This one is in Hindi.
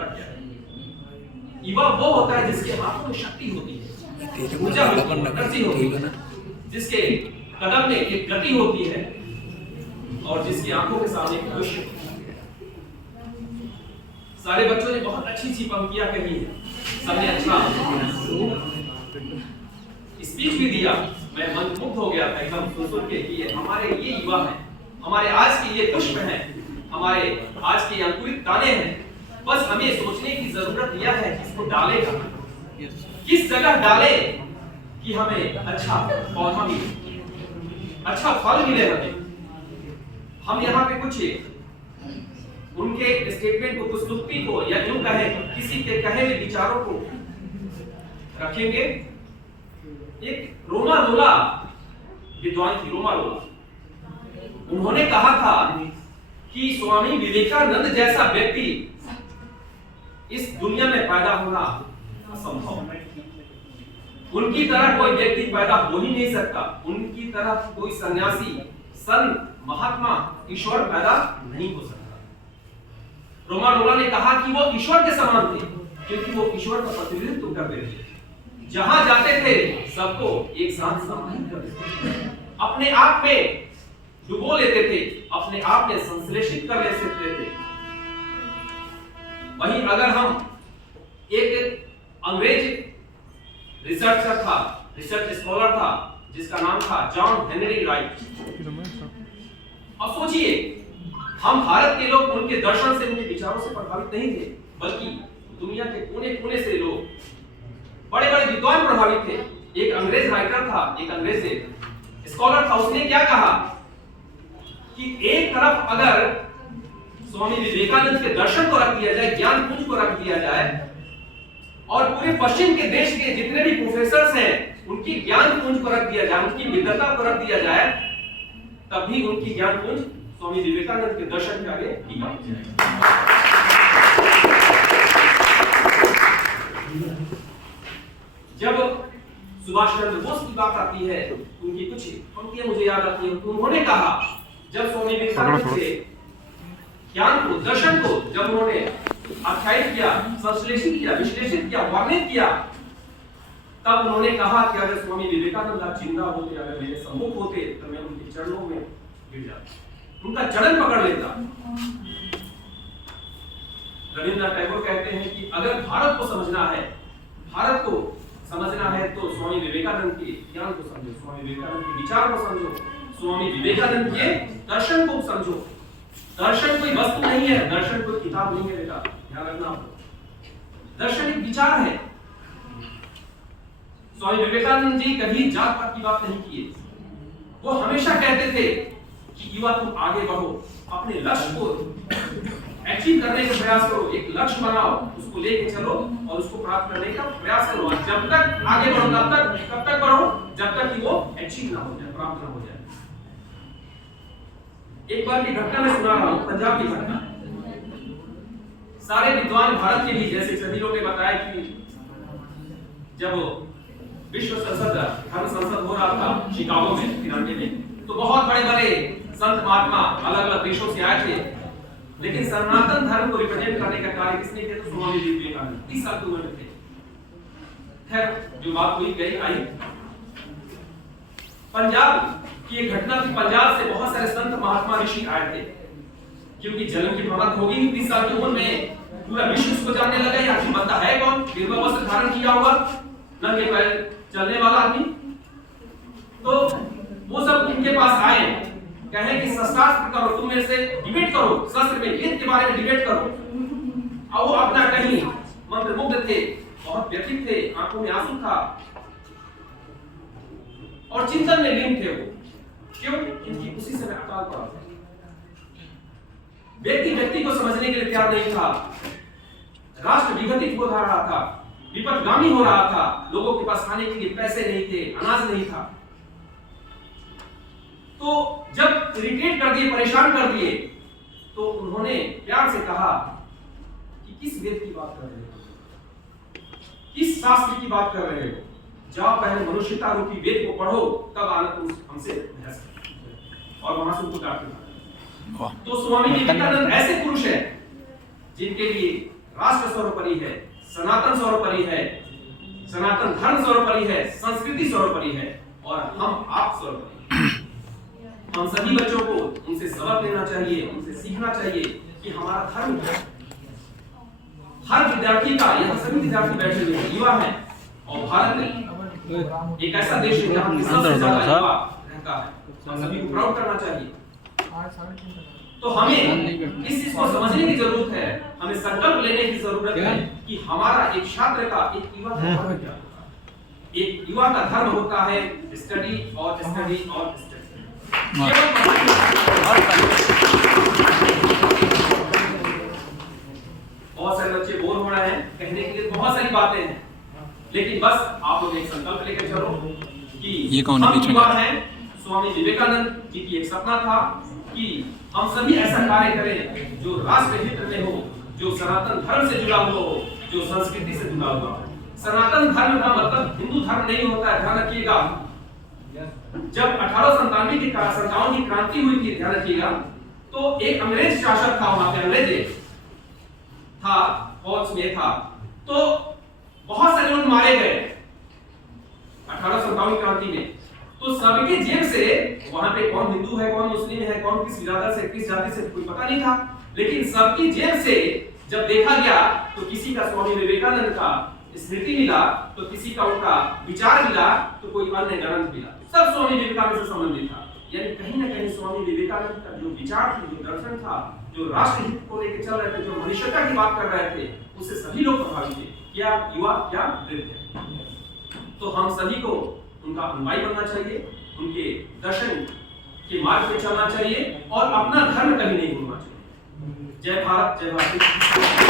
होता क्या है। युवा वो होता है जिसके हाथों में शक्ति होती है, ऊर्जा होती है, एनर्जी होती है, जिसके कदम में एक गति होती है और जिसकी आंखों के सामने एक भविष्य होता है। सारे बच्चों ने बहुत अच्छी सी पंक्तियां कही है, सबने अच्छा स्पीच भी दिया। मैं मंत्रमुग्ध हो गया था एकदम सुन के कि हमारे ये युवा हैं, हमारे आज के ये पुष्प हैं, हमारे आज के अंकुरित दाने हैं। बस हमें सोचने की जरूरत यह है कि इसको डाले कहां, किस जगह डाले कि हमें अच्छा पौधा मिले, अच्छा फल मिले हमें। हम यहाँ पे कुछ उनके स्टेटमेंट को, कुछ सुक्ति को, या यूं कहे किसी के कहे हुए विचारों को रखेंगे। एक रोमा रोला विद्वान थी, रोमा रोला, उन्होंने कहा था कि स्वामी विवेकानंद जैसा व्यक्ति इस दुनिया में पैदा होना असंभव है। उनकी तरह कोई व्यक्ति पैदा हो ही नहीं सकता, उनकी तरह कोई सन्यासी, संत, महात्मा, ईश्वर पैदा नहीं हो सकता। रोमा रोला ने कहा कि वो ईश्वर के समान थे क्योंकि वो ईश्वर का प्रतिनिधित्व करते थे। जहां जाते थे सबको एक साथ समाहित कर देते थे, अपने आप में डुबो लेते थे, अपने आप में संश्लेषित कर ले सकते थे। वहीं अगर हम एक अंग्रेज रिसर्चर था, रिसर्च स्कॉलर था, जिसका नाम था जॉन हेनरी राइट, और सोचिए हम भारत के लोग उनके दर्शन से, उनके विचारों से प्रभावित नहीं थे, बल्कि दुनिया के कोने कोने से लोग, बड़े बड़े विद्वान प्रभावित थे। एक अंग्रेज राइटर था, एक अंग्रेज स्कॉलर था, उसने क्या कहा कि एक तरफ अगर स्वामी विवेकानंद के दर्शन को रख दिया जाए, ज्ञान पुंज को रख दिया जाए, और पूरे पश्चिम के देश के जितने भी प्रोफेसर्स हैं उनकी ज्ञान पुंज को रख दिया जाए, उनकी विद्वता को रख दिया जाए, तब भी उनकी ज्ञान पुंज स्वामी विवेकानंद के दर्शन के आगे फीका हो जाएगा। जब सुभाष चंद्र बोस की बात आती है, उनकी कुछ पंक्तियां मुझे याद आती हैं। उन्होंने कहा जब स्वामी विवेकानंद के ज्ञान को, दर्शन को जब उन्होंने आख्यायित किया, संश्लेषित किया, विश्लेषित किया, वर्णित किया, तब उन्होंने कहा कि अगर स्वामी विवेकानंद आप जिंदा होते, अगर मेरे सम्मुख होते, तो मैं उनके चरणों में गिर जाता, उनका चरण पकड़ लेता। रविंद्रनाथ टैगोर कहते हैं कि अगर भारत को समझना है, भारत को समझना है, तो स्वामी विवेकानंद के ज्ञान को समझो, स्वामी विवेकानंद के विचार को समझो, स्वामी विवेकानंद के दर्शन को समझो। दर्शन कोई वस्तु नहीं है, दर्शन कोई किताब नहीं है बेटा, ध्यान रखना। दर्शन एक विचार है। स्वामी विवेकानंद जी कभी जात पात की बात नहीं किए। वो हमेशा कहते थे कि युवा तुम आगे बढ़ो, अपने लक्ष्य को अचीव करने का प्रयास करो, एक लक्ष्य बनाओ, उसको लेके चलो और उसको प्राप्त करने का प्रयास करो। जब तक आगे बढ़ो, तब तक बढ़ो जब तक कि वो अचीव ना हो जाए, प्राप्त ना हो जाए। एक बार की घटना मैं सुना रहा हूं, पंजाब की घटना। सारे विद्वान भारत के भी, जैसे सभी लोगों ने बताया कि जब विश्व संसद, धर्म संसद हो रहा था शिकागो में 93 में, तो बहुत बड़े बड़े संत महात्मा अलग अलग देशों से आए थे, लेकिन सनातन धर्म को रिप्रेजेंट करने का कार्य किसने किया? तो स्वामी विवेकानंद 30 साल की उम्र में थे। खैर जो बात हुई गई आई। पंजाब की एक घटना थी, पंजाब से बहुत सारे संत महात्मा ऋषि आए थे, क्योंकि जन्म की भ्रमण होगी 30 साल की उम्र में, पूरा विश्व उसको जानने लगा। ये आखिर बंदा है कौन? गिरवा वस्त्र धारण किया हुआ, नंगे पैर चलने वाला आदमी। तो वो सब उनके पास आए, कहे कि शास्त्र करो, तुम मेरे से डिबेट करो, शास्त्र में वेद के बारे में डिबेट करो। और वो अपना कहीं मंत्रमुग्ध थे, बहुत व्यथित थे, आंखों में आंसू था और चिंतन में लीन थे। वो क्यों? क्योंकि उसी समय अकाल पड़ा था। व्यक्ति व्यक्ति को समझने के लिए तैयार नहीं था, राष्ट्र विघटित हो रहा था, विपदगामी हो रहा था, लोगों के पास खाने के लिए पैसे नहीं थे, अनाज नहीं था। तो जब इरिटेट कर दिए, परेशान कर दिए, तो उन्होंने प्यार से कहा कि किस वेद की बात कर रहे हो, किस शास्त्र की बात कर रहे हो? जाओ पहले मनुष्यता रूपी वेद को पढ़ो, तब आना तुम हमसे बहस करो। और वहां से उनको काट दिया। तो स्वामी विवेकानंद ऐसे पुरुष हैं जिनके लिए राष्ट्र सर्वोपरि है, सनातन सर्वोपरि है, सनातन धर्म सर्वोपरि है, संस्कृति सर्वोपरि है और हम आप सर्वोपरि हैं। हम सभी बच्चों को उनसे सबक लेना चाहिए, उनसे सीखना चाहिए कि हमारा धर्म क्या है। हर विद्यार्थी का, यहाँ सभी विद्यार्थी बैठे हुए हैं, युवा हैं और भारत एक ऐसा देश है जहाँ सबसे ज्यादा युवा रहता है। हम सभी को प्राउड करना चाहिए। तो हमें इस चीज को समझने की जरूरत है, हमें संकल्प लेने की जरूरत है कि हमारा एक छात्र का, एक युवा का धर्म क्या होगा। एक युवा का धर्म होता है स्टडी और स्टडी और स्टडी। बहुत सारे बच्चे बोर हो रहे हैं, कहने के लिए बहुत सारी बातें हैं, लेकिन बस आप लोग एक संकल्प लेकर चलो कि ये कौन है बीच में? हम हैं। स्वामी विवेकानंद जी की एक सपना था कि हम सभी ऐसा कार्य करें जो राष्ट्र हित में हो, जो सनातन धर्म से जुड़ा हुआ हो, जो संस्कृति से जुड़ा हुआ हो। सनातन धर्म का मतलब हिंदू धर्म नहीं होता है, ध्यान रखिएगा। जब 1897 की क्रांति हुई थी, ध्यान रखिएगा, तो एक अंग्रेज शासक था, वहां पे अंग्रेज था, फौज में था, तो बहुत सारे लोग मारे गए 1897 की क्रांति में। तो सबके जेब से, वहां पे कौन हिंदू है, कौन मुस्लिम है, कौन किस विरासत से, किस जाति से, कोई पता नहीं था, लेकिन सबकी जेब से जब देखा गया तो किसी का स्वामी विवेकानंद का स्मृति मिला, तो किसी का उनका विचार मिला, तो कोई अन्य ग्रंथ मिला, सब स्वामी विवेकानंद से संबंधित था। यानी कहीं ना कहीं स्वामी विवेकानंद का जो विचार थी, जो दर्शन था, जो राष्ट्र हित को लेकर चल रहे थे, जो मनुष्यता की बात कर रहे थे, उससे सभी लोग प्रभावित थे, क्या युवा क्या वृद्ध। तो हम सभी को उनका अनुयायी बनना चाहिए, उनके दर्शन के मार्ग पे चलना चाहिए और अपना धर्म कभी नहीं भूलना चाहिए। जय भारत, जय भारत।